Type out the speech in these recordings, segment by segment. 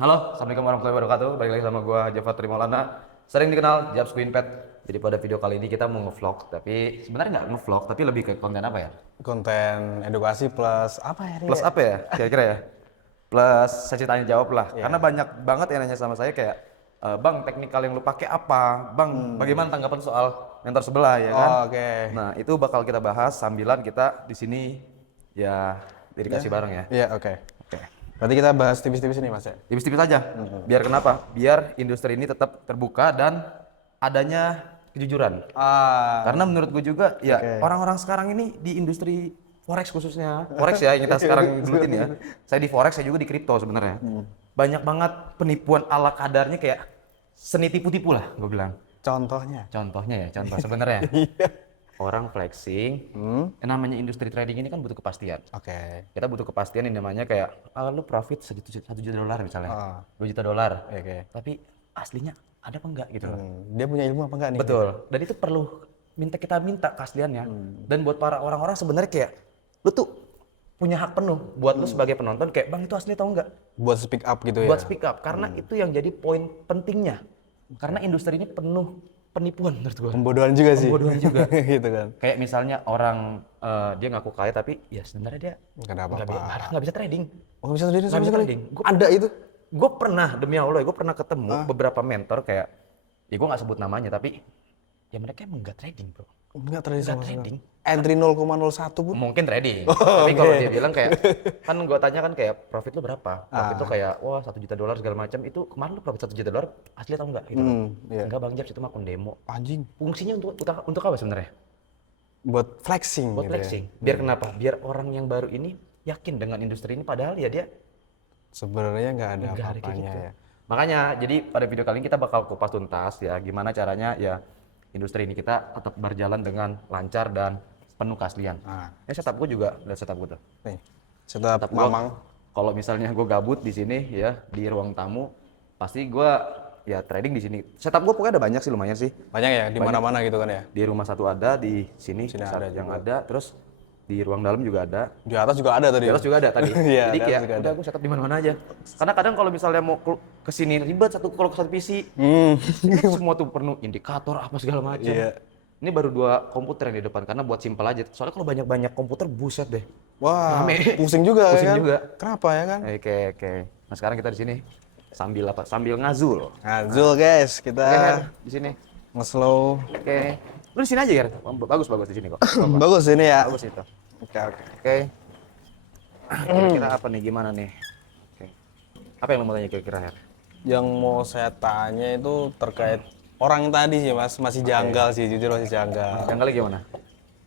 Halo, Assalamualaikum warahmatullahi wabarakatuh. Balik lagi sama gua Java Trimaulana. Sering dikenal Jabs Queenpad. Jadi pada video kali ini kita mau ngevlog, tapi sebenarnya nggak ngevlog, tapi lebih ke konten apa ya? Konten edukasi plus apa ya Plus apa ya? Kira-kira ya? Plus sesi tanya jawab lah. Iya. Karena banyak banget yang nanya sama saya kayak, Bang, teknikal yang lu pakai apa? Bang, bagaimana tanggapan soal mentor sebelah ya kan? Oke. Nah, itu bakal kita bahas sambilan kita di sini ya dikasih bareng ya. Iya, oke. Oke. Berarti kita bahas tipis-tipis ini, Mas ya. Tipis-tipis aja. Biar kenapa? Biar industri ini tetap terbuka dan adanya kejujuran. Karena menurut gue juga ya Oke. orang-orang sekarang ini di industri forex khususnya. Forex ya yang kita sekarang gelutin ya. Saya di forex, saya juga di kripto sebenarnya. Banyak banget penipuan ala kadarnya kayak seni tipu-tipu lah gue bilang. Contohnya. Contohnya ya, contoh sebenarnya. Iya. Orang flexing, yang namanya industri trading ini kan butuh kepastian. Oke. Kita butuh kepastian yang namanya kayak lu profit $1 juta misalnya, $2 juta, Oke. tapi aslinya ada apa enggak gitu loh. Dia punya ilmu apa enggak nih? Betul, dan itu perlu kita minta keasliannya. Dan buat para orang-orang sebenarnya kayak lu tuh punya hak penuh buat lu sebagai penonton kayak, bang itu asli atau enggak, Buat speak up gitu ya. buat speak up, karena itu yang jadi poin pentingnya. Karena industri ini penuh penipuan menurut gua. Pembodohan juga sih. Pembodohan juga. Gitu kan. Kayak misalnya orang dia ngaku kaya tapi ya sebenarnya dia Enggak ada apa-apa. nggak bisa trading. Oh, bisa sendiri Nggak sama bisa sekali. trading. Ada itu. Gue pernah, demi Allah, gue pernah ketemu beberapa mentor kayak, ya gue nggak sebut namanya tapi ya mereka emang nggak trading bro. Enggak trading Nggak sama sekali. trading. Entry 0,01 pun. Mungkin trading, tapi kalau dia bilang kayak, kan gue tanya kan kayak profit lu berapa? Profit tuh kayak wah $1 juta segala macam, itu kemarin lu profit $1 juta asli atau enggak gitu? Iya. Enggak bang Jabs, itu mah akun demo. Anjing. Fungsinya untuk apa sebenarnya? Buat flexing Buat gitu flexing. Biar kenapa? Biar orang yang baru ini yakin dengan industri ini, padahal ya dia Sebenarnya enggak ada nggak ada kayak apa-apanya gitu. ya. Makanya jadi pada video kali ini kita bakal kupas tuntas ya gimana caranya ya industri ini kita tetap berjalan dengan lancar dan penuh keaslian. Setup gue juga, lihat setup gue tuh. Nih. Setup Gua, Mamang. kalau misalnya gue gabut di sini ya di ruang tamu, pasti gue ya trading di sini. Setup gue pokoknya ada banyak sih, lumayan sih. Banyak ya, di mana-mana gitu kan ya. Di rumah satu ada, di sini, ada yang ada, terus di ruang dalam juga ada. Di atas juga ada tadi. Di atas juga ada tadi. Iya, Jadi di atas kayak juga ada. udah gue setup di mana-mana aja. Karena kadang kalau misalnya mau kesini ribet kalau ke satu PC, semua tuh penuh indikator apa segala macam. Iya. Ini baru 2 komputer yang di depan karena buat simpel aja. Soalnya kalau banyak-banyak komputer buset deh. Wah, Rame. pusing juga Pusing kan? juga. Kenapa ya kan? Oke. Nah sekarang kita di sini sambil apa? Sambil ngazul. Ngazul guys, kita Oke, Her, di sini. nge-slow. Oke. Lu di sini aja ya. Bagus di sini kok. Bagus ini ya. Bagus itu. Oke. Oke. Kira-kira apa nih? Gimana nih? Oke. Apa yang lo mau tanya kira-kira, Her? Yang mau saya tanya itu terkait orang yang tadi sih Mas, masih janggal sih, jujur masih janggal. Yang kali gimana?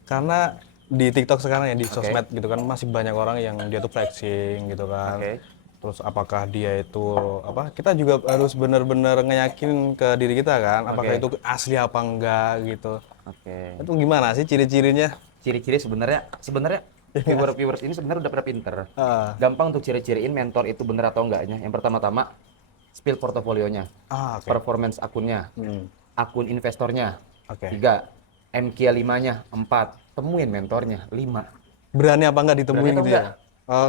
Karena di TikTok sekarang ya, di sosmed gitu kan masih banyak orang yang dia tuh flexing gitu kan. Oke. Terus apakah dia itu apa? Kita juga harus benar-benar ngeyakin ke diri kita kan, apakah itu asli apa enggak gitu. Oke. Itu gimana sih ciri-cirinya? Ciri-ciri sebenarnya viewers ini sebenarnya udah pada pinter. Gampang untuk ciri-ciriin mentor itu bener atau enggaknya. Yang pertama-tama spill portofolionya, Oke. performance akunnya, akun investornya. Oke. 3, MQ5-nya. 4, temuin mentornya. 5. Berani apa enggak ditemuin Berani atau gitu ya? enggak?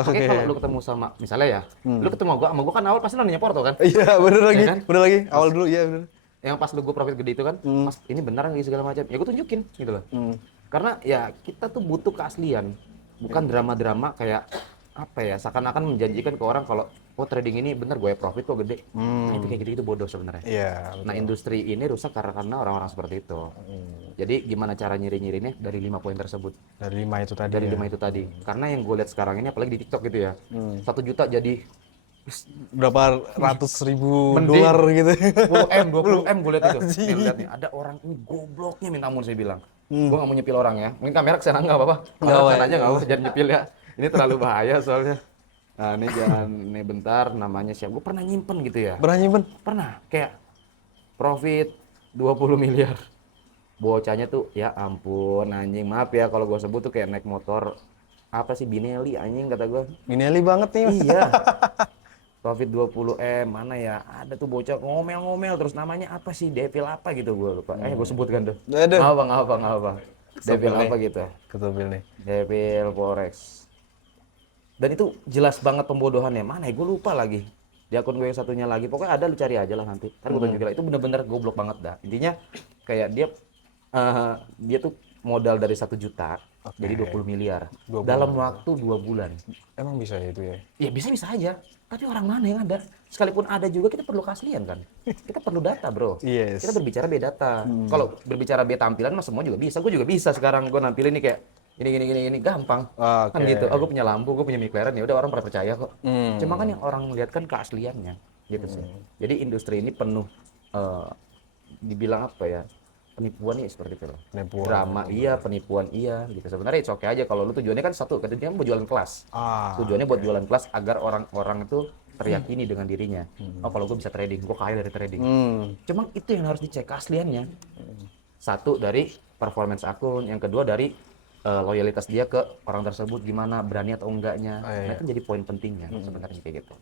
Oke, kalau lu ketemu sama misalnya ya, lu ketemu sama gua kan awal pasti lu nanya porto kan? Iya, bener lagi. kan? Bener lagi. Awal dulu iya bener. Yang pas lu gua profit gede itu kan, Mas ini beneran nggak segala macam. Ya gua tunjukin gitu loh. Karena ya kita tuh butuh keaslian, bukan drama-drama kayak apa ya, seakan-akan menjanjikan ke orang kalau oh trading ini bener gue profit kok gede. Nah, itu kayak gitu bodoh sebenarnya. Iya. Nah, industri ini rusak karena orang-orang seperti itu. Jadi gimana cara nyiri-nyirinya dari 5 poin tersebut. Dari 5 itu tadi. Dari ya. 5 itu tadi. Karena yang gue lihat sekarang ini apalagi di TikTok gitu ya. 1 juta jadi Berapa ratus ribu Mending. dolar gitu. 10M, 20M gue lihat itu. Nih, lihat nih, ada orang ini gobloknya minta ampun saya bilang. Gue nggak mau nyepil orang ya. Mungkin kamera kesana nggak apa-apa. Kamera kesana aja nggak apa-apa, jangan nyepil ya. Ini terlalu bahaya soalnya. Nah ini jangan, nih bentar namanya siapa. Gue pernah nyimpen gitu ya. Pernah nyimpen? Pernah, kayak profit 20 miliar. Bocahnya tuh, ya ampun anjing. Maaf ya kalau gue sebut tuh kayak naik motor. Apa sih, Binelli anjing kata gue. Minelli banget nih. Iya. Profit 20M, mana ya? Ada tuh bocah ngomel-ngomel terus namanya apa sih? Devil apa gitu gue lupa. Gue sebutkan tuh. Aduh. Nggak apa. Devil Sebel apa nih. gitu. Ketubil nih. Devil Forex. Dan itu jelas banget pembodohannya. Mana ya? Gue lupa lagi. di akun gue yang satunya lagi, pokoknya ada, lu cari aja lah nanti. Ntar gue tunjukin lah. Itu bener-bener goblok banget dah. Intinya kayak dia tuh modal dari 1 juta jadi 20 miliar 20 dalam waktu 2 bulan. Emang bisa ya itu ya? Ya bisa aja. Tapi orang mana yang ada? Sekalipun ada juga kita perlu keaslian kan. Kita perlu data, bro. Yes. Kita berbicara B data. Kalau berbicara B tampilan mah semua juga bisa. Gue juga bisa sekarang gue nampilin nih kayak ini gampang. Kan Oke. gitu. Oh, gue punya lampu, gue punya McLaren, ya udah orang pada percaya kok. Cuma kan yang orang lihat kan keasliannya gitu sih. Jadi industri ini penuh dibilang apa ya? Penipuan ya seperti itu loh. Penipuan. Drama iya, penipuan iya gitu. Sebenarnya it's okay aja kalau lu tujuannya kan satu, dia mau jualan kelas. Tujuannya buat jualan kelas agar orang-orang itu teriyakini dengan dirinya. Oh, kalau gue bisa trading, gue kaya dari trading. Cuma itu yang harus dicek keasliannya. Satu dari performance akun, yang kedua dari loyalitas dia ke orang tersebut gimana, berani atau enggaknya. Nah, itu jadi poin pentingnya sebenarnya kayak gitu.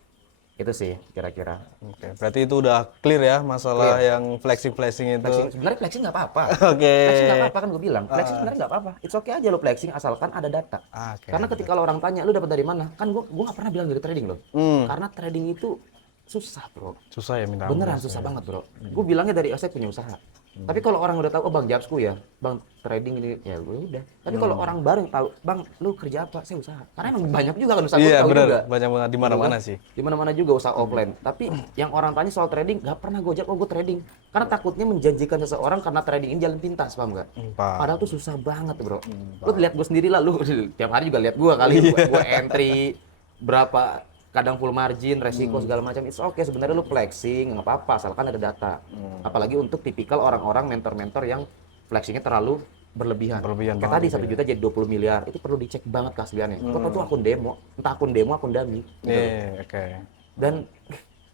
Itu sih kira-kira. Oke, berarti itu udah clear ya masalah yang flexing itu. Sebenarnya flexing nggak apa-apa. Oke. Flexing nggak apa-apa kan gue bilang. Flexing sebenarnya nggak apa-apa. It's okay aja lo flexing asalkan ada data. Oke. Karena ketika lo orang tanya, lu dapat dari mana? Kan gue nggak pernah bilang dari trading loh. Karena trading itu susah, bro. Susah ya minta Beneran susah banget, bro. Gue bilangnya dari aset punya usaha. Tapi kalau orang udah tahu, oh Bang Japsku ya, Bang trading ini, ya gue udah. Tapi kalau orang baru yang tahu, Bang lu kerja apa? Saya usaha. Karena emang banyak juga kan usaha gue Iya tahu benar, juga. banyak banget di mana-mana sih. Di mana-mana juga usaha offline. Tapi yang orang tanya soal trading, nggak pernah gue jawab, oh gue trading. Karena takutnya menjanjikan seseorang karena trading ini jalan pintas, paham nggak? Padahal tuh susah banget, bro. Lu lihat gue sendiri lah, lu tiap hari juga lihat gue kali, gue entry berapa, kadang full margin, resiko segala macam. It's okay sebenarnya lu flexing nggak apa-apa, asalkan ada data. Apalagi untuk tipikal orang-orang mentor-mentor yang flexingnya terlalu berlebihan. Kayak tadi 1 juta jadi 20 miliar, itu perlu dicek banget keasliannya. Kok itu akun demo, entah akun demo, akun dummy. Gitu. Oke. Dan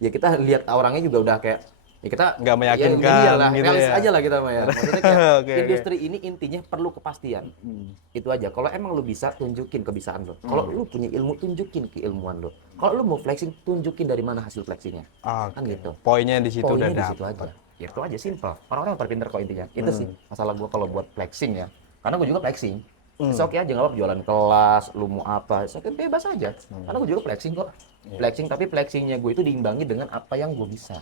ya kita lihat orangnya juga udah kayak ya kita Nggak meyakinkan ya, iyalah, gitu realis ya. aja lah kita mah ya. Maksudnya kayak Oke. industri ini intinya perlu kepastian. Itu aja. Kalau emang lu bisa, tunjukin kebisaan lo. Kalau lu punya ilmu, tunjukin keilmuan lo. Kalau lu mau flexing, tunjukin dari mana hasil flexingnya. Kan gitu. Poinnya di situ Poinnya udah di situ dapat. aja. Ya itu aja simple. Orang-orang pada pinter kok intinya. Itu sih masalah gua kalau buat flexing ya. Karena gua juga flexing. Oke aja nggak apa jualan kelas, lu mau apa, oke bebas aja. Karena gua juga flexing kok. Flexing, tapi flexingnya gue itu diimbangi dengan apa yang gue bisa.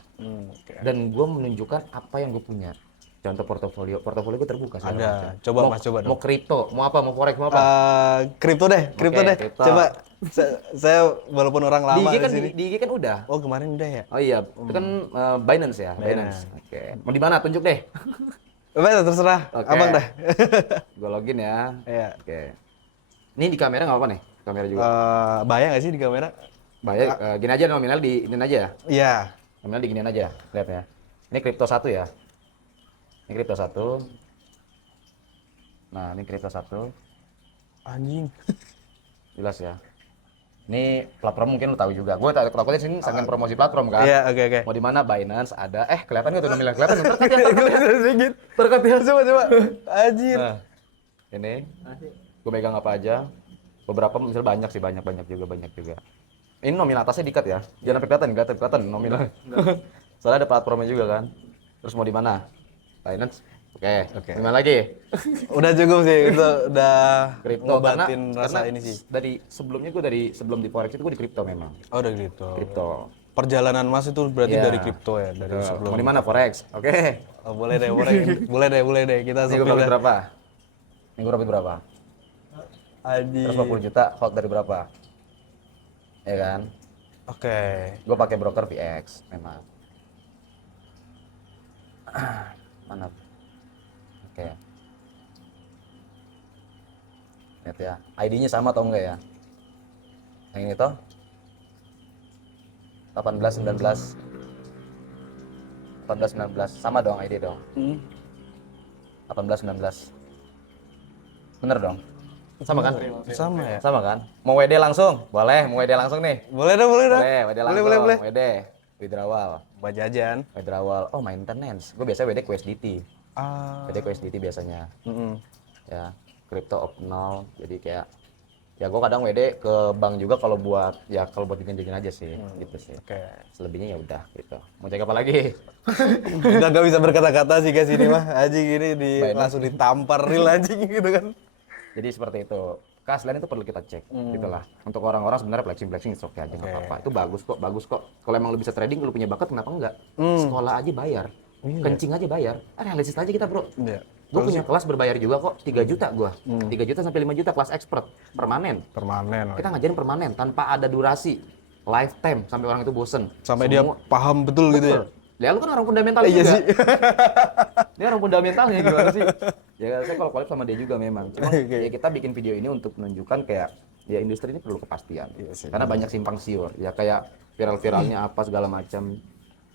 Dan gue menunjukkan apa yang gue punya. Contoh portofolio gue terbuka. Ada. Coba Mas, coba dong. Mau kripto, mau apa, mau forex, mau apa? Kripto deh. Kripto. Coba. Saya walaupun orang lama Di IG kan, di sini. di IG kan udah. Oh kemarin udah ya. Oh iya, itu kan Binance ya, Binance. Oke. Mau di mana? Tunjuk deh. Terserah. Oke. Abang dah. Gue login ya. Iya. Oke. Ini di kamera nggak apa nih? Kamera juga. Bayang nggak sih di kamera? Baik, gini aja nominal di ini aja ya. Iya. Nominal diginiin aja, lihat ya. Ini kripto 1 ya. Ini kripto 1. Nah, ini kripto 1. Anjing. Jelas ya. Ini platform mungkin lu tahu juga. Gue takutnya sini saking promosi platform kan. Iya, oke. Mau di mana Binance ada. Kelihatan nggak tuh nominal? Kelihatan. Sedikit. Terkait coba. Anjir. Nah, ini gue megang apa aja. Beberapa misal banyak sih, banyak juga. Ini nominal atasnya dikat ya. Jangan sampai kelihatan nominal. Soalnya ada platformnya juga kan. Terus mau di mana? Binance. Oke. Gimana lagi? Udah cukup sih, itu udah Kripto ngobatin rasa karena ini sih. Dari sebelumnya sebelum di forex itu gue di kripto memang. Oh, udah gitu. Kripto. Perjalanan Mas itu berarti Iya. dari kripto ya, dari sebelum. Mau di mana forex? Oke. Oh, boleh deh. Kita Ini gue sepil profit deh. berapa? Ini gue profit berapa? Anjir. 150 juta, hold dari berapa? Ya kan? Oke. Gue pakai broker VX memang. Mana? Oke. Lihat ya. ID-nya sama atau enggak ya? Yang ini toh? 18 19 sama dong ID dong. 18 19. Bener dong? Sama kan? Sama ya. Sama kan? Mau WD langsung? Boleh, mau WD langsung nih. Boleh dah. Boleh, WD langsung. Boleh. WD, withdrawal. Buat jajan. Withdrawal. Oh, maintenance. Gue biasa WD ke USDT. WD ke USDT biasanya. Ya, crypto optional. Jadi kayak ya gue kadang WD ke bank juga kalau buat jajan aja sih, gitu sih. Oke. Selebihnya ya udah gitu. Mau cek apa lagi? Udah gak bisa berkata-kata sih guys ini mah. Anjing ini Baik. langsung ditampar real anjing gitu kan. Jadi seperti itu. keaslian itu perlu kita cek, gitulah. Untuk orang-orang sebenarnya flexing is okay aja, nggak apa-apa. Itu bagus kok. Kalau emang lu bisa trading, lu punya bakat, kenapa enggak? Sekolah aja bayar, kencing aja bayar. Realistis aja kita bro. Gue punya kelas berbayar juga kok, 3 juta gue. 3 juta sampai 5 juta kelas expert, permanen. Kita ngajarin permanen, tanpa ada durasi, lifetime, sampai orang itu bosen. Sampai dia paham betul gitu ya? Ya lu kan orang fundamental juga. Iya sih. Dia orang fundamentalnya gimana sih? Ya saya kalau collab sama dia juga memang. Cuma ya kita bikin video ini untuk menunjukkan kayak ya industri ini perlu kepastian. Karena banyak simpang siur. Ya kayak viral-viralnya apa segala macam.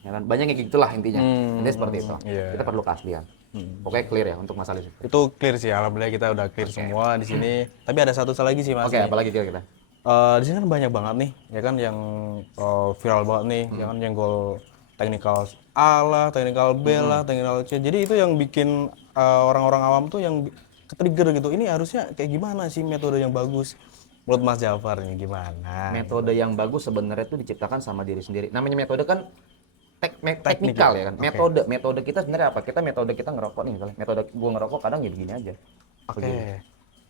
Ya kan banyak kayak gitulah intinya. Intinya seperti itu. Kita perlu keaslian. Pokoknya clear ya untuk masalah itu. Itu clear sih, alhamdulillah kita udah clear semua di sini. Tapi ada satu lagi sih Mas. Oke, apalagi kira-kira? Di sini kan banyak banget nih, ya kan yang viral banget nih, ya kan nyenggol technical A lah, technical B lah, technical C. Jadi itu yang bikin orang-orang awam tuh yang ke-trigger gitu. Ini harusnya kayak gimana sih metode yang bagus? Menurut Mas Jafar nih gimana? Metode yang bagus sebenarnya itu diciptakan sama diri sendiri. Namanya metode kan teknikal ya kan. Metode kita sebenarnya apa? Metode kita ngerokok nih misalnya. Metode gua ngerokok kadang ya begini aja.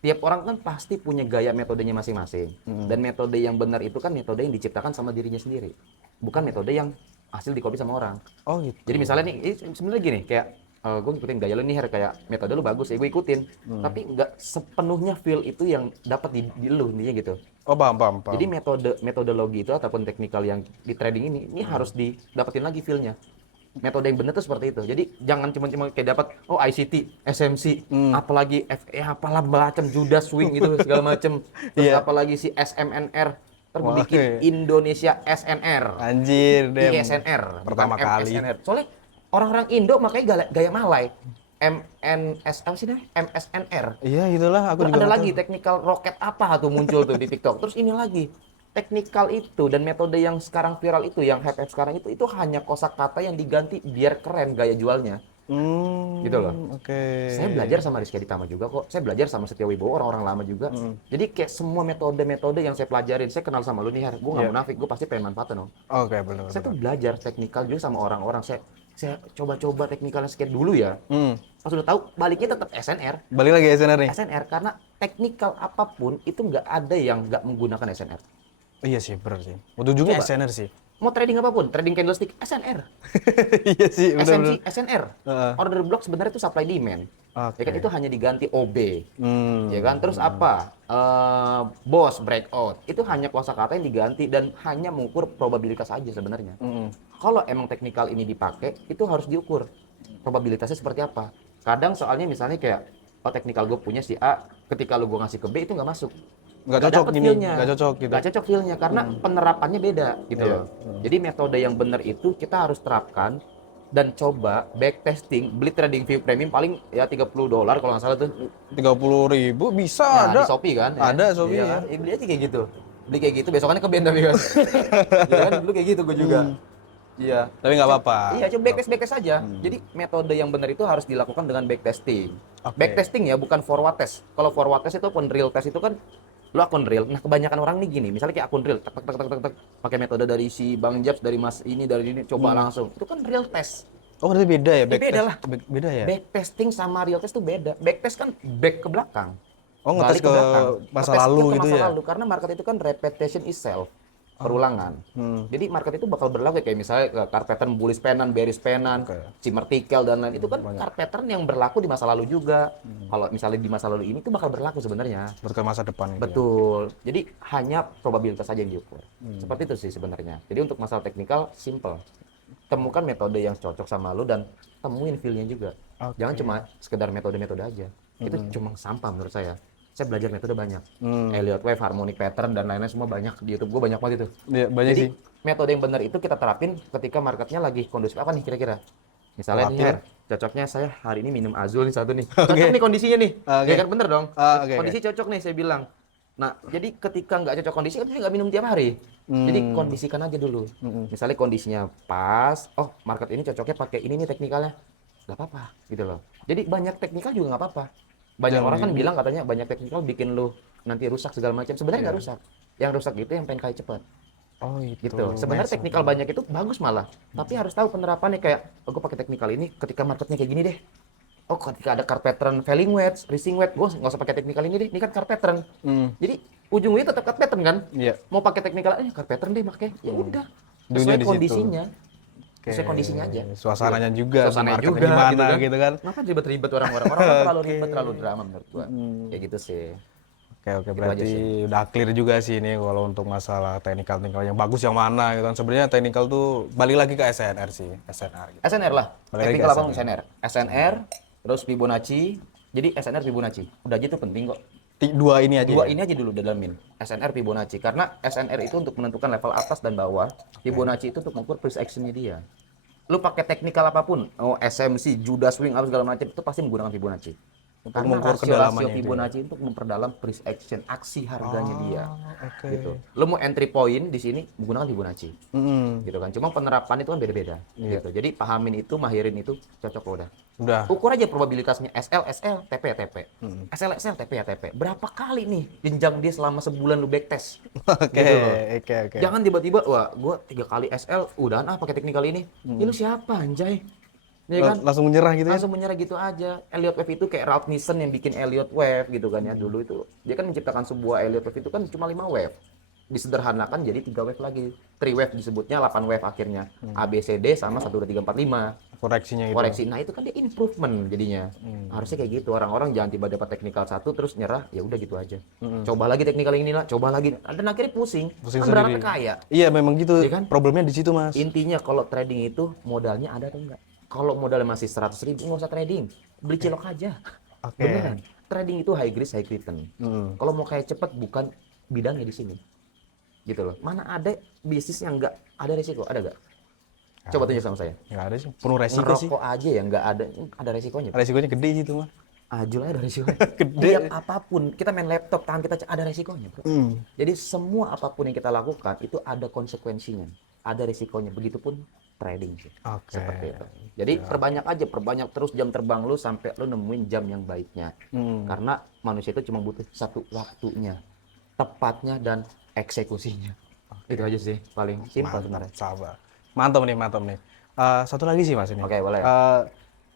Tiap orang kan pasti punya gaya metodenya masing-masing. Dan metode yang benar itu kan metode yang diciptakan sama dirinya sendiri. Bukan metode yang hasil di copy sama orang. Oh gitu. Jadi misalnya nih, sebenarnya gini, kayak gue ngikutin gaya lu nih, kayak metode lu bagus ya gue ikutin. Tapi nggak sepenuhnya feel itu yang dapat di lu intinya gitu. Oh paham. Jadi metodologi itu ataupun teknikal yang di trading ini harus didapetin lagi feel-nya. Metode yang benar tuh seperti itu. Jadi jangan cuma kayak dapat ICT, SMC, apalagi FE, apalah macam Judas swing itu segala macam. Terus apalagi si SMNR, terbikin Indonesia SNR. Anjir deh. ISNR, pertama kali. MSNR. Soalnya orang-orang Indo makanya gaya Malay. MSNR. Iya itulah aku Terus juga. ada lagi teknikal roket apa tuh muncul tuh di TikTok. Terus ini lagi teknikal itu dan metode yang sekarang viral itu, yang hype sekarang itu hanya kosakata yang diganti biar keren gaya jualnya. Gitu loh. Saya belajar sama Rizky Aditama juga kok. Saya belajar sama Setia Wibowo, orang-orang lama juga. Jadi kayak semua metode-metode yang saya pelajarin, saya kenal sama lu nih, Her. Gue nggak munafik, gue pasti pengen manfaatin, Om. Benar. Saya tuh belajar teknikal juga sama orang-orang. Saya coba-coba teknikalnya skate dulu ya. Pas udah tahu, baliknya tetap SNR. Balik lagi SNR nih. SNR karena teknikal apapun itu nggak ada yang nggak menggunakan SNR. Iya sih, benar sih. Ujungnya SNR sih. Mau trading apapun, trading candlestick SNR. Iya sih, benar-benar. SMC SNR. Order block sebenarnya itu supply demand. Ya kan itu hanya diganti OB. Ya kan terus apa? Boss breakout. Itu hanya kosakata yang diganti dan hanya mengukur probabilitas saja sebenarnya. Kalau emang teknikal ini dipakai, itu harus diukur probabilitasnya seperti apa. Kadang soalnya misalnya kayak teknikal gue punya si A, ketika lu gue ngasih ke B itu nggak masuk. Nggak cocok gitu. Nggak cocok feel-nya karena penerapannya beda gitu loh. Jadi metode yang benar itu kita harus terapkan dan coba backtesting, beli trading view premium paling ya $30 kalau nggak salah tuh. 30.000 bisa Nah, ada. di Shopee kan? Ada Shopee iya, kan? Beli aja kayak gitu. Beli kayak gitu, besokannya ke band tapi kan. Iya kan dulu kayak gitu gue juga. Iya. Tapi nggak apa-apa. Iya, coba backtest aja. Jadi metode yang benar itu harus dilakukan dengan backtesting. Backtesting ya, bukan forward test. Kalau forward test itu akun real test itu kan lu akun real. Nah, kebanyakan orang nih gini, misalnya kayak akun real, pakai metode dari si Bang Jabs, dari Mas ini, dari ini, coba langsung. Itu kan real test. Oh, berarti beda ya Beda lah. Beda ya? Backtesting sama real test itu beda. Backtest kan back ke belakang. Oh, ngetes Balik ke belakang. masa Ngetes lalu ke gitu masa ya? lalu, karena market itu kan repetition itself. Perulangan. Jadi market itu bakal berlaku kayak misalnya card pattern bullish pennant, bearish pennant, vertical dan lain itu kan card pattern yang berlaku di masa lalu juga. Kalau misalnya di masa lalu ini itu bakal berlaku sebenarnya. Berarti masa depan gitu. Betul. Jadi hanya probabilitas saja yang diukur. Seperti itu sih sebenarnya. Jadi untuk masalah teknikal simple. Temukan metode yang cocok sama lu dan temuin feel-nya juga. Jangan cuma sekedar metode-metode aja. Itu cuma sampah menurut saya. Saya belajar metode banyak. Elliott Wave, harmonic pattern dan lain-lain semua banyak di YouTube gue banyak banget itu. Iya, banyak Jadi sih. metode yang benar itu kita terapin ketika marketnya lagi kondusif apa nih kira-kira? Misalnya nih, Her, cocoknya saya hari ini minum Azul nih satu nih. Cocok nih kondisinya nih. Ya kan bener dong. Kondisi cocok nih saya bilang. Nah, jadi ketika nggak cocok kondisi kan nggak minum tiap hari. Jadi kondisikan aja dulu. Misalnya kondisinya pas, oh market ini cocoknya pakai ini nih teknikalnya. Nggak apa-apa gitu loh. Jadi banyak teknikal juga nggak apa-apa. Banyak orang kan bilang katanya banyak teknikal bikin lu nanti rusak segala macam. Sebenarnya nggak rusak. Yang rusak itu yang pengen kaya cepat. Oh gitu. Sebenarnya teknikal banyak itu bagus malah. Tapi harus tahu penerapannya kayak, aku pakai teknikal ini ketika marketnya kayak gini deh. oh ketika ada card pattern, failing wedge, rising wedge, gue nggak usah pakai technical ini deh, ini kan card pattern. Jadi ujungnya tetap card pattern kan? Iya. Mau pakai technical, card pattern deh pakai. Ya udah, Ujungnya sesuai di situ. kondisinya. Oke. Sesuai kondisinya aja. Suasananya juga, Suasananya marketnya juga, gimana gitu kan. Kenapa ribet-ribet orang-orang? Orang terlalu ribet, terlalu drama menurut gua. Kayak gitu sih. Oke, Gitu berarti aja sih. udah clear juga sih ini kalau untuk masalah teknikal yang bagus yang mana gitu kan. Sebenarnya teknikal tuh balik lagi ke SNR sih, SNR gitu. SNR lah. Balik lagi ke Technical apa SNR. SNR? SNR, terus Fibonacci. Jadi SNR Fibonacci. Udah aja tuh penting kok. Dua ini aja. Dua ya? ini aja dulu dalamin. SNR Fibonacci. Karena SNR itu untuk menentukan level atas dan bawah. Fibonacci itu untuk mengukur price action-nya dia. Lu pakai teknikal apapun, SMC, Judas Swing, apa segala macam itu pasti menggunakan Fibonacci. Untuk Karena mengukur rasio kedalamannya itu ya? Fibonacci untuk memperdalam price action, aksi harganya dia. Oke. Gitu. Lu mau entry point di sini menggunakan Fibonacci. Mm-mm. Gitu kan. Cuma penerapan itu kan beda-beda. Gitu. Jadi pahamin itu, mahirin itu cocok udah. Udah. Ukur aja probabilitasnya SL, TP, TP. SL, TP, TP. Berapa kali nih jenjang dia selama sebulan lu backtest? Oke, Gitu loh. oke. Jangan tiba-tiba, wah gua 3 kali SL, udahan pakai teknikal ini. Ya lu siapa anjay? Ya kan? Langsung menyerah gitu ya? Langsung menyerah gitu aja. Elliott Wave itu kayak Ralph Neeson yang bikin Elliott Wave gitu kan ya. Dulu itu dia kan menciptakan sebuah Elliott Wave itu kan cuma 5 wave. Disederhanakan jadi 3 wave lagi. 3 wave disebutnya 8 wave akhirnya. A B C D sama 1 2 3 4 5. Koreksinya itu. Koreksi. Nah, itu kan dia improvement jadinya. Harusnya kayak gitu. Orang-orang jangan tiba dapat teknikal satu terus nyerah, ya udah gitu aja. Coba lagi teknikal ini lah, coba lagi. Dan akhirnya pusing. Pusing Kan sendiri. berangkat kaya. Iya, memang gitu. Iya kan? Problemnya di situ, Mas. Intinya kalau trading itu modalnya ada atau enggak? Kalau modalnya masih 100.000 nggak usah trading, beli cilok aja. Oke. Beneran. Trading itu high risk high return. Kalau mau kayak cepet bukan bidangnya di sini. Gitu loh. Mana ada bisnis yang nggak ada resiko? Ada nggak? Coba tunjuk sama saya. Nggak ada sih. Penuh resiko sih. Ngerokok aja ya nggak ada resikonya. Resikonya gede sih itu, Mas. Ajul aja ada resikonya. Gede. Lihat apapun, kita main laptop, tangan kita ada resikonya, bro. Jadi semua apapun yang kita lakukan itu ada konsekuensinya, ada resikonya. Begitupun trading sih. Oke. Seperti itu. Jadi perbanyak terus jam terbang lu sampai lu nemuin jam yang baiknya. Karena manusia itu cuma butuh satu waktunya, tepatnya dan eksekusinya. Itu aja sih, paling simpel sebenarnya. Sabar. Mantap nih. Satu lagi sih, Mas ini. Oke, boleh.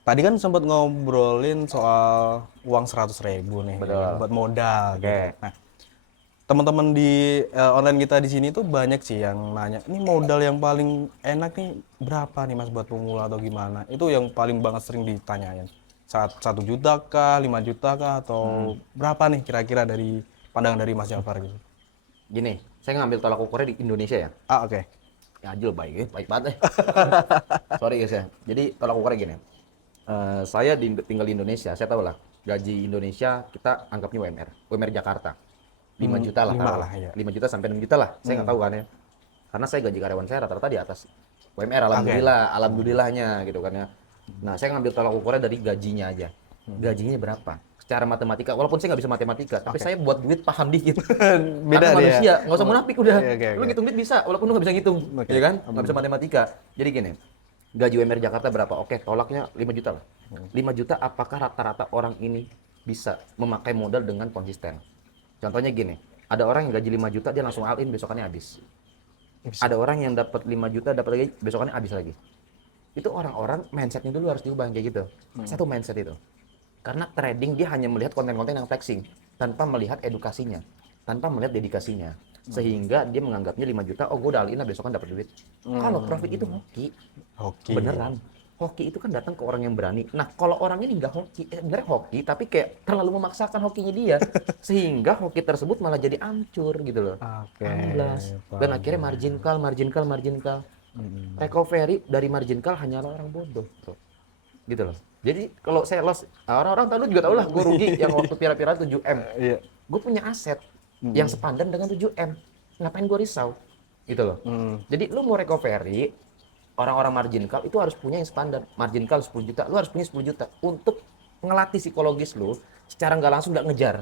Tadi kan sempat ngobrolin soal uang 100.000 nih, Betul. ya kan, buat modal. Oke. Gitu. Nah, teman-teman di online kita di sini tuh banyak sih yang nanya, ini modal yang paling enak nih berapa nih Mas buat pemula atau gimana? Itu yang paling banget sering ditanyain. 1 juta kah, 5 juta kah, atau berapa nih kira-kira dari pandangan dari Mas Jafar gitu? Gini, saya ngambil tolak ukurnya di Indonesia ya. Oke. Ya Ajul baik banget deh. Sorry guys ya. Jadi tolak ukurnya gini. Saya tinggal di Indonesia, saya tahu lah gaji Indonesia kita anggapnya UMR Jakarta 5 juta lah, 5 taruh lah, iya. 5 juta sampai 6 juta lah, saya nggak tahu kan ya, karena saya gaji karyawan saya rata-rata di atas UMR, alhamdulillahnya gitu kan ya. Nah saya ngambil tolak ukurnya dari gajinya aja, gajinya berapa secara matematika, walaupun saya nggak bisa matematika, tapi saya buat duit paham dikit. Beda Karena dia. manusia, nggak usah munafik udah. Oke. Lu ngitung duit bisa, walaupun lu nggak bisa ngitung, Oke. ya kan? Nggak bisa matematika. Jadi gini, gaji UMR Jakarta berapa? Oke, tolaknya 5 juta lah. 5 juta apakah rata-rata orang ini bisa memakai modal dengan konsisten? Contohnya gini, ada orang yang gaji 5 juta dia langsung all in, besokannya habis. Ada orang yang dapat 5 juta dapat lagi besokannya habis lagi. Itu orang-orang mindsetnya dulu harus diubah kayak gitu. Satu mindset itu. Karena trading dia hanya melihat konten-konten yang flexing tanpa melihat edukasinya, tanpa melihat dedikasinya. Sehingga dia menganggapnya 5 juta, oh gue udah all in lah besokan dapat duit. Kalau profit itu hoki. Hoki. Beneran. Hoki itu kan datang ke orang yang berani. Nah, kalau orang ini nggak hoki, sebenarnya hoki, tapi kayak terlalu memaksakan hokinya dia, sehingga hoki tersebut malah jadi hancur gitu loh. Oke. Amblas. Dan akhirnya margin call. Recovery dari margin call hanyalah orang bodoh, bro. Gitu loh. Jadi kalau saya loss, orang-orang tahu, lu juga tahu lah, gue rugi yang waktu pira-pira 7M. Iya. Gue punya aset yang sepandan dengan 7M. Ngapain gue risau? Gitu loh. Jadi lu mau recovery, orang-orang margin call itu harus punya yang standar. Margin call 10 juta, lu harus punya 10 juta untuk ngelatih psikologis lu secara nggak langsung nggak ngejar.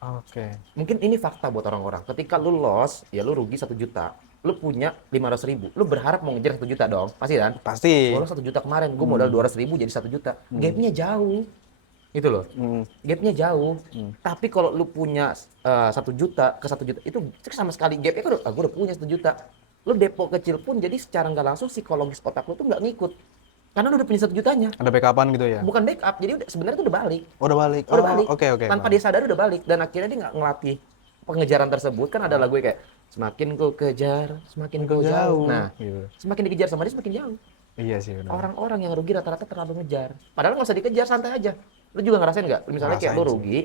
Oke. Mungkin ini fakta buat orang-orang. Ketika lu loss, ya lu rugi 1 juta. Lu punya 500.000. Lu berharap mau ngejar 1 juta dong. Pasti kan? Pasti. Kalau 1 juta kemarin, gue modal 200.000 jadi 1 juta. Gapnya jauh. Gitu loh. Gapnya jauh. Tapi kalau lu punya 1 juta ke 1 juta, itu sama sekali gapnya kan gue udah punya 1 juta. Lu depo kecil pun jadi secara nggak langsung psikologis otak lu tuh nggak ngikut. Karena lu udah punya 1 jutanya. Ada backupan gitu ya? Bukan backup, jadi sebenarnya itu udah balik. Oh, udah balik. Udah Oh, balik. Oke. Tanpa dia sadar udah balik. Dan akhirnya dia nggak ngelatih pengejaran tersebut. Kan ada lagu kayak semakin ku kejar, semakin ku jauh. Nah, gitu. semakin dikejar sama dia semakin jauh. Iya sih benar. Orang-orang yang rugi rata-rata terlalu ngejar. Padahal nggak usah dikejar, santai aja. Lu juga ngerasain nggak? Misalnya kayak lu Ngerasain rugi,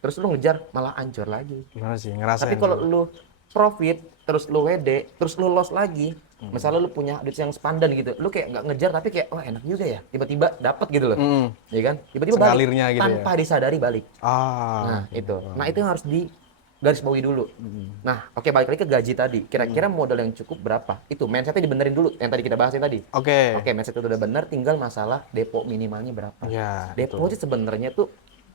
terus lu ngejar malah hancur lagi. Gimana sih ngerasain? Tapi kalau sih. lu profit, terus lu WD, terus lu loss lagi, misalnya lu punya duit yang sepandan gitu, lu kayak nggak ngejar tapi kayak wah enak juga ya, tiba-tiba dapat gitu loh, ya kan? Tiba-tiba balik Sengalirnya gitu tanpa disadari balik. Nah Ah. itu, itu yang harus di garis bawahi dulu. Nah oke, balik lagi ke gaji tadi. Kira-kira modal yang cukup berapa? Itu mindsetnya dibenerin dulu, yang tadi kita bahasin tadi. Oke. Oke, mindset itu udah bener, tinggal masalah depo minimalnya berapa. Ya, Deposit sebenarnya tuh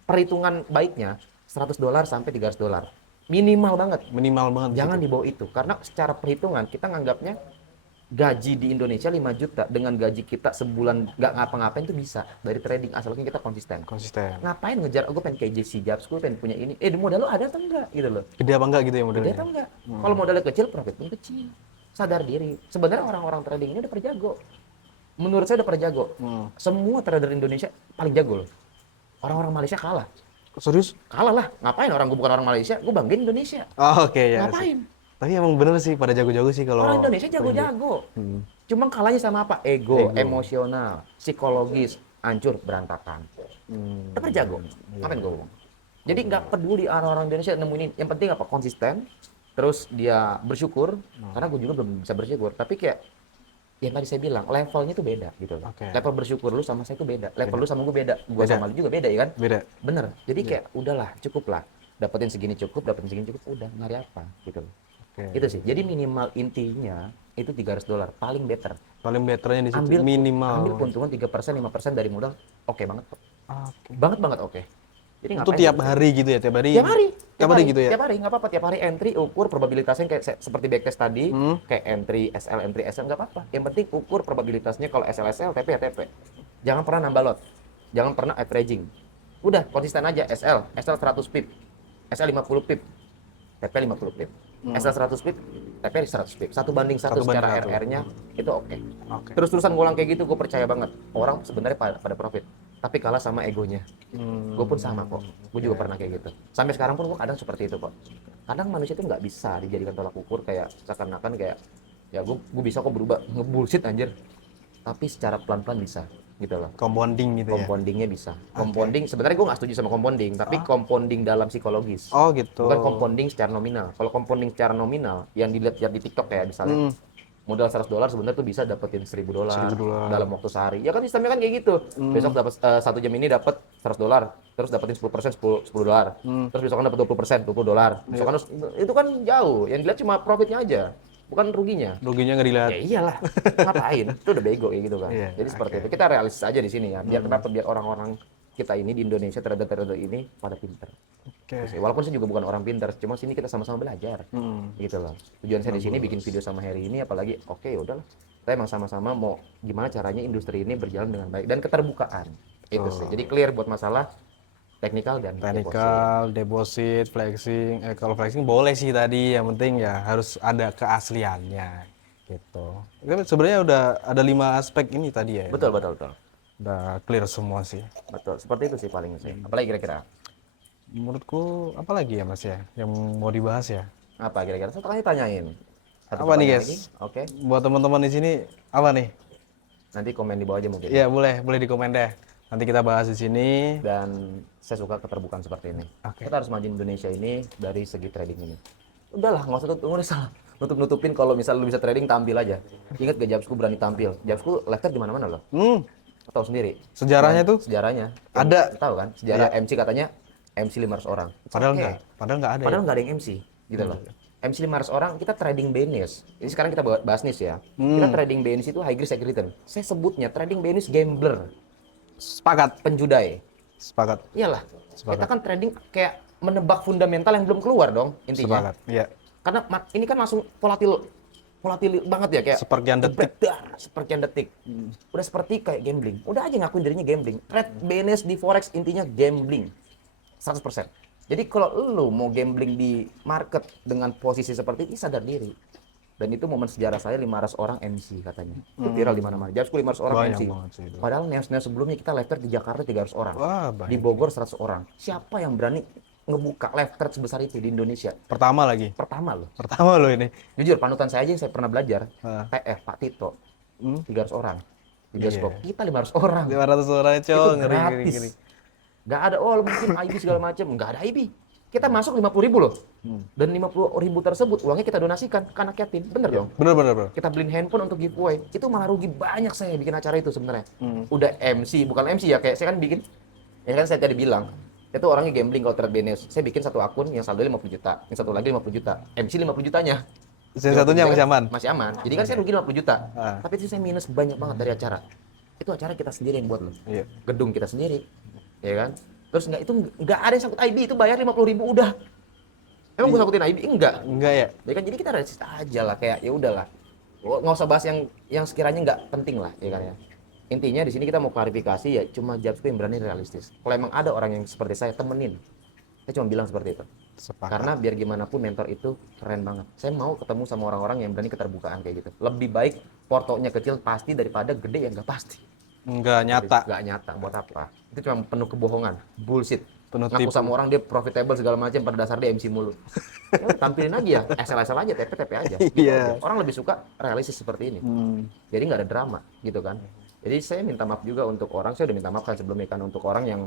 perhitungan baiknya $100 sampai $300. Minimal banget. minimal banget. di Jangan situ. di bawah itu, karena secara perhitungan kita nganggapnya gaji di Indonesia 5 juta dengan gaji kita sebulan nggak ngapa-ngapain tuh bisa dari trading asalkan kita konsisten. Konsisten. Ngapain ngejar, gue pengen kayak JC Jobs, gue pengen punya ini, di modal lo ada atau enggak gitu loh. Gede apa enggak gitu ya Gede modelnya? atau enggak? Kalau modalnya kecil, profit pun kecil. Sadar diri. Sebenarnya orang-orang trading ini udah pada jago. Menurut saya udah pada jago. Semua trader Indonesia paling jago loh. Orang-orang Malaysia kalah. Serius? Kalah lah. Ngapain orang gue bukan orang Malaysia, gue banggain Indonesia. Oh, oke ya. Ngapain? Tapi emang bener sih pada jago-jago sih kalau Orang Indonesia jago-jago. Cuma kalahnya sama apa? Ego, emosional, psikologis, hancur, berantakan. Tapi jago. Ngapain gue ngomong? Jadi nggak peduli orang-orang Indonesia nemuin, yang penting apa? Konsisten. Terus dia bersyukur. Karena gue juga belum bisa bersyukur. Tapi kayak yang tadi saya bilang, levelnya tuh beda gitu loh. Oke. Level bersyukur lu sama saya tuh beda. Level lu sama gue beda. Gue sama lu juga beda ya kan? beda. Bener. Jadi kayak udahlah, cukup lah. Dapetin segini cukup, udah nyari apa gitu loh. Oke. Itu sih. Jadi minimal intinya itu $300, paling better. Paling betternya di situ Ambil minimal. keuntungan 3%, 5% dari modal, oke banget kok. Oke. Banget oke. Jadi Itu ngapain tiap gitu? hari gitu ya, tiap hari. Tiap hari. Tiap hari gitu ya. Tiap hari nggak apa-apa, tiap hari entry ukur probabilitasnya kayak seperti backtest tadi, kayak entry SL nggak apa-apa. Yang penting ukur probabilitasnya kalau SL TP ya TP. Jangan pernah nambah lot. Jangan pernah averaging. Udah konsisten aja SL 100 pip. SL 50 pip. TP 50 pip. SL 100 pip, TP 100 pip. 1:1 secara banding 1. RR-nya itu oke. Oke. Terus-terusan ngulang kayak gitu gue percaya banget. Orang sebenarnya pada profit. Tapi kalah sama egonya. Gue pun sama kok. Gue juga pernah kayak gitu. Sampai sekarang pun gue kadang seperti itu kok. Kadang manusia itu nggak bisa dijadikan tolak ukur kayak seakan-akan kayak ya gue bisa kok berubah ngebullshit anjir. Tapi secara pelan-pelan bisa gitu loh. Compounding gitu ya. Compoundingnya bisa. Compounding sebenarnya gue nggak setuju sama compounding, tapi compounding dalam psikologis. Oh gitu. Bukan compounding secara nominal. Kalau compounding secara nominal yang dilihat di TikTok kayak misalnya modal $100 sebenarnya tuh bisa dapetin $1.000 dalam waktu sehari. Ya kan sistemnya kan kayak gitu. Besok dapat 1 jam ini dapat $100, terus dapetin 10% $10. Terus besokan dapat 20% $20. Besokan itu kan jauh. Yang dilihat cuma profitnya aja, bukan ruginya. Ruginya nggak dilihat. Ya iyalah. Ngapain? Itu udah bego kayak gitu kan. Iya, Jadi seperti itu. Kita realistis aja di sini ya. Biar orang-orang kita ini di Indonesia trader-trader ini pada pinter. Oke. Walaupun saya juga bukan orang pintar, cuma sini kita sama-sama belajar. Gitu loh. Tujuan saya di sini bikin video sama Heri ini apalagi oke ya udahlah. Kita emang sama-sama mau gimana caranya industri ini berjalan dengan baik dan keterbukaan. Itu sih. Jadi clear buat masalah teknikal dan deposit. Technical, deposit, flexing. Kalau flexing boleh sih tadi, yang penting ya harus ada keasliannya gitu. Kan sebenarnya udah ada 5 aspek ini tadi ya. Betul. Udah clear semua sih. Betul. Seperti itu sih paling sih. Apalagi kira-kira? Menurutku apa lagi ya Mas ya yang mau dibahas ya? Apa kira-kira? Satu kali tanyain. Satu Apa nih pertanyaan guys? lagi. Oke. Buat teman-teman di sini apa nih? Nanti komen di bawah aja mungkin. Iya boleh di komen deh. Nanti kita bahas di sini. Dan saya suka keterbukaan seperti ini. Oke. Kita harus majuin Indonesia ini dari segi trading ini. Udahlah, nggak usah nggak usah nutup-nutupin kalau misal lu bisa trading tampil aja. Ingat gak Jabsku berani tampil? Jabsku live di mana-mana loh. Tahu sendiri. Sejarahnya tuh? Sejarahnya. Ada. Tahu kan? Sejarah MC katanya MC 500 orang. Padahal Oke. enggak. Padahal enggak ada. Padahal nggak ada yang MC gitu loh. MC 500 orang kita trading BNIS. Ini sekarang kita bahas nis ya. Kita trading BNIS itu high risk high return. Saya sebutnya trading BNIS gambler, Sepakat. penjudai. Sepakat. Iyalah. Sepakat. Kita kan trading kayak menebak fundamental yang belum keluar dong intinya. Sepakat. Iya. Karena ini kan langsung volatil banget ya kayak Seperkian detik. seperkian detik. Udah seperti kayak gambling. Udah aja ngakuin dirinya gambling. Trade BNS di forex intinya gambling. 100%. Jadi kalau lu mau gambling di market dengan posisi seperti ini sadar diri. Dan itu momen sejarah saya 500 orang MC katanya. Itu viral di mana-mana. Jam school 500 orang Banyak MC. banget sih itu. Padahal news-news sebelumnya kita live thread di Jakarta 300 orang. Wah, Di banyak. Bogor 100 orang. Siapa yang berani ngebuka live thread sebesar itu di Indonesia? Pertama lagi. Pertama loh. Pertama loh ini. Jujur, panutan saya aja yang saya pernah belajar, Ah. PF, Pak Tito, Hmm? 300 orang. Di bioskop. Iya. Kita 500 orang. 500 orang, Itu cowok. Ngeri, ngeri, gratis. ngeri. Gak ada, oh mungkin IB segala macam. Gak ada IB. Kita masuk 50.000 loh. Dan 50.000 tersebut uangnya kita donasikan ke anak yatim. Bener dong? Bener, bener, bener. Kita beliin handphone untuk giveaway. Itu malah rugi banyak saya bikin acara itu sebenarnya. Udah MC, bukan MC ya, kayak saya kan bikin, ya kan saya tadi bilang, itu orangnya gambling kalau trade BNS. Saya bikin satu akun yang saldo 50 juta, yang satu lagi 50 juta. MC 50 jutanya. Yang satunya masih aman. Masih aman. Jadi kan saya rugi 50 juta. Ah. Tapi itu saya minus banyak banget dari acara. Itu acara kita sendiri yang buat loh. Iya. Gedung kita sendiri. Ya kan? Terus nggak ada yang sangkut IB, itu bayar 50.000 udah. Emang gue sangkutin IB? Enggak. Enggak ya? Ya kan, jadi kita realistis aja lah, kayak ya udahlah. Nggak usah bahas yang sekiranya nggak penting lah, ya kan ya. Intinya di sini kita mau klarifikasi ya, cuma Japsku yang berani realistis. Kalau emang ada orang yang seperti saya, temenin. Saya cuma bilang seperti itu. Sepakat. Karena biar gimana pun mentor itu keren banget. Saya mau ketemu sama orang-orang yang berani keterbukaan kayak gitu. Lebih baik portonya kecil pasti daripada gede yang nggak pasti. Enggak nyata. Nggak nyata, buat apa? Itu cuma penuh kebohongan, bullshit. Penuh Ngaku tipu. sama orang dia profitable segala macam, pada dasar dia MC mulu. Ya, tampilin aja ya, SL aja, TP aja. Gitu Iya. aja. Orang lebih suka realistis seperti ini. Jadi nggak ada drama, gitu kan. Jadi saya minta maaf juga untuk orang, saya udah minta maaf kan sebelumnya kan untuk orang yang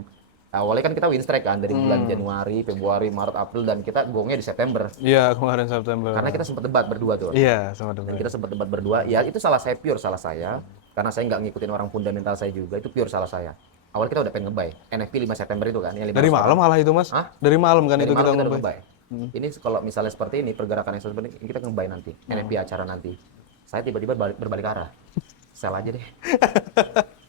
awalnya kan kita win streak kan dari bulan Januari, Februari, Maret, April, dan kita gongnya di September. Iya, kemarin September. Karena kita sempat debat berdua tuh. Iya, sama Dan teman. kita sempat debat berdua, ya itu salah saya, pure salah saya. Karena saya nggak ngikutin orang fundamental saya juga, itu pure salah saya. Awalnya kita udah pengen ngebay, NFP 5 September itu kan. Yang 5 Dari malam malah itu, Mas. Hah? Dari malam kan Dari itu malam kita kita udah ngebay. ngebay. Ini kalau misalnya seperti ini, pergerakan yang seperti ini, kita ngebay nanti, NFP acara nanti. Saya tiba-tiba berbalik arah. Sel aja deh.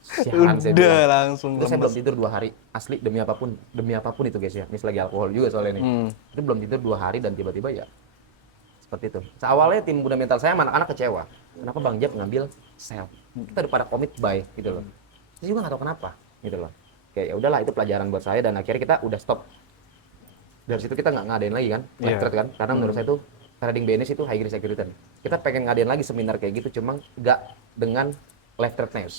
Sialan saya Udah bilang. langsung Itu saya lemes. belum tidur 2 hari, asli demi apapun itu guys ya. Ini lagi alkohol juga soalnya nih. Itu belum tidur 2 hari dan tiba-tiba ya seperti itu. Awalnya tim fundamental saya anak-anak kecewa. Kenapa Bang Jab ngambil sell? Kita udah pada komit buy gitu loh. Saya juga nggak tahu kenapa gitu loh. Kayak ya udahlah, itu pelajaran buat saya dan akhirnya kita udah stop. Dari situ kita nggak ngadain lagi kan, live Iya. trade kan, karena menurut saya tuh trading BNS itu high risk high return. Kita pengen ngadain lagi seminar kayak gitu, cuma nggak dengan live trade news,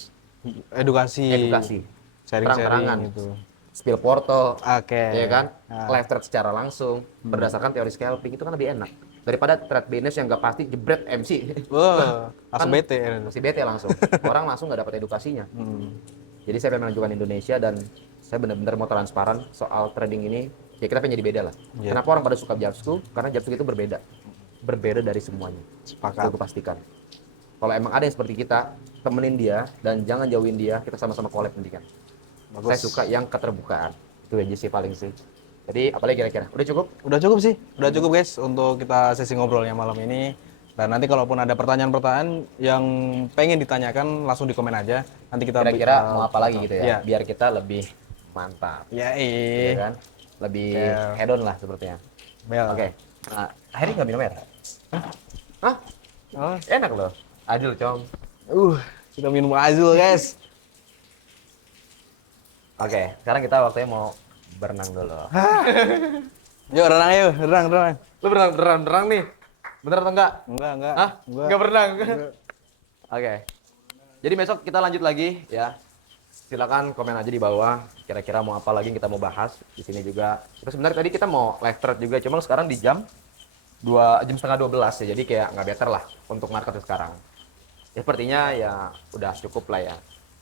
Edukasi. terang-terangan, Sharing-sharing gitu. spill porto, Oke. ya kan, Ah. live trade secara langsung berdasarkan teori scalping, itu kan lebih enak daripada trade BNS yang nggak pasti jebret MC. Wah, langsung Kan bete. Masih bete langsung. Orang langsung nggak dapat edukasinya. Jadi saya pengen menunjukkan Indonesia dan saya benar-benar mau transparan soal trading ini. Ya kita pengen jadi beda lah. Iya. Kenapa orang pada suka Japsku? Karena Japsku itu berbeda. Berbeda dari semuanya. Sepakat. Itu aku pastikan. Kalau emang ada yang seperti kita, temenin dia dan jangan jauhin dia. Kita sama-sama collab nanti kan. Bagus. Saya suka yang keterbukaan. Itu aja sih paling sih. Jadi apalagi kira-kira? Udah cukup? Udah cukup sih, udah cukup guys untuk kita sesi ngobrolnya malam ini. Dan nanti kalaupun ada pertanyaan-pertanyaan yang pengen ditanyakan langsung di komen aja. Nanti kita Kira-kira mau apa lagi gitu ya? Iya. Biar kita lebih mantap. Ya, Gitu kan? Lebih Iya. head on lah sepertinya. Mel. Oke. Nah, akhirnya nggak minum air? Hah? Oh, Enak loh. Adil, Cong. kita minum azul guys. Oke, sekarang kita waktunya mau berenang dulu. Yuk renang yuk, renang. Lu berenang nih? Bener atau enggak? Enggak. Hah? Enggak berenang? Oke. Jadi besok kita lanjut lagi ya. Silakan komen aja di bawah. Kira-kira mau apa lagi yang kita mau bahas. Di sini juga. Terus sebenarnya tadi kita mau live trade juga. Cuma sekarang di jam setengah 12 ya. Jadi kayak nggak better lah untuk market sekarang. Ya sepertinya ya udah cukup lah ya.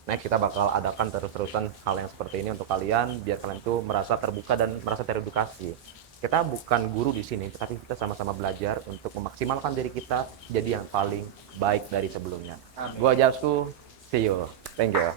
Next kita bakal adakan terus-terusan hal yang seperti ini untuk kalian. Biar kalian tuh merasa terbuka dan merasa teredukasi. Kita bukan guru di sini, tetapi kita sama-sama belajar untuk memaksimalkan diri kita jadi yang paling baik dari sebelumnya. Gua Japsku, see you. Thank you.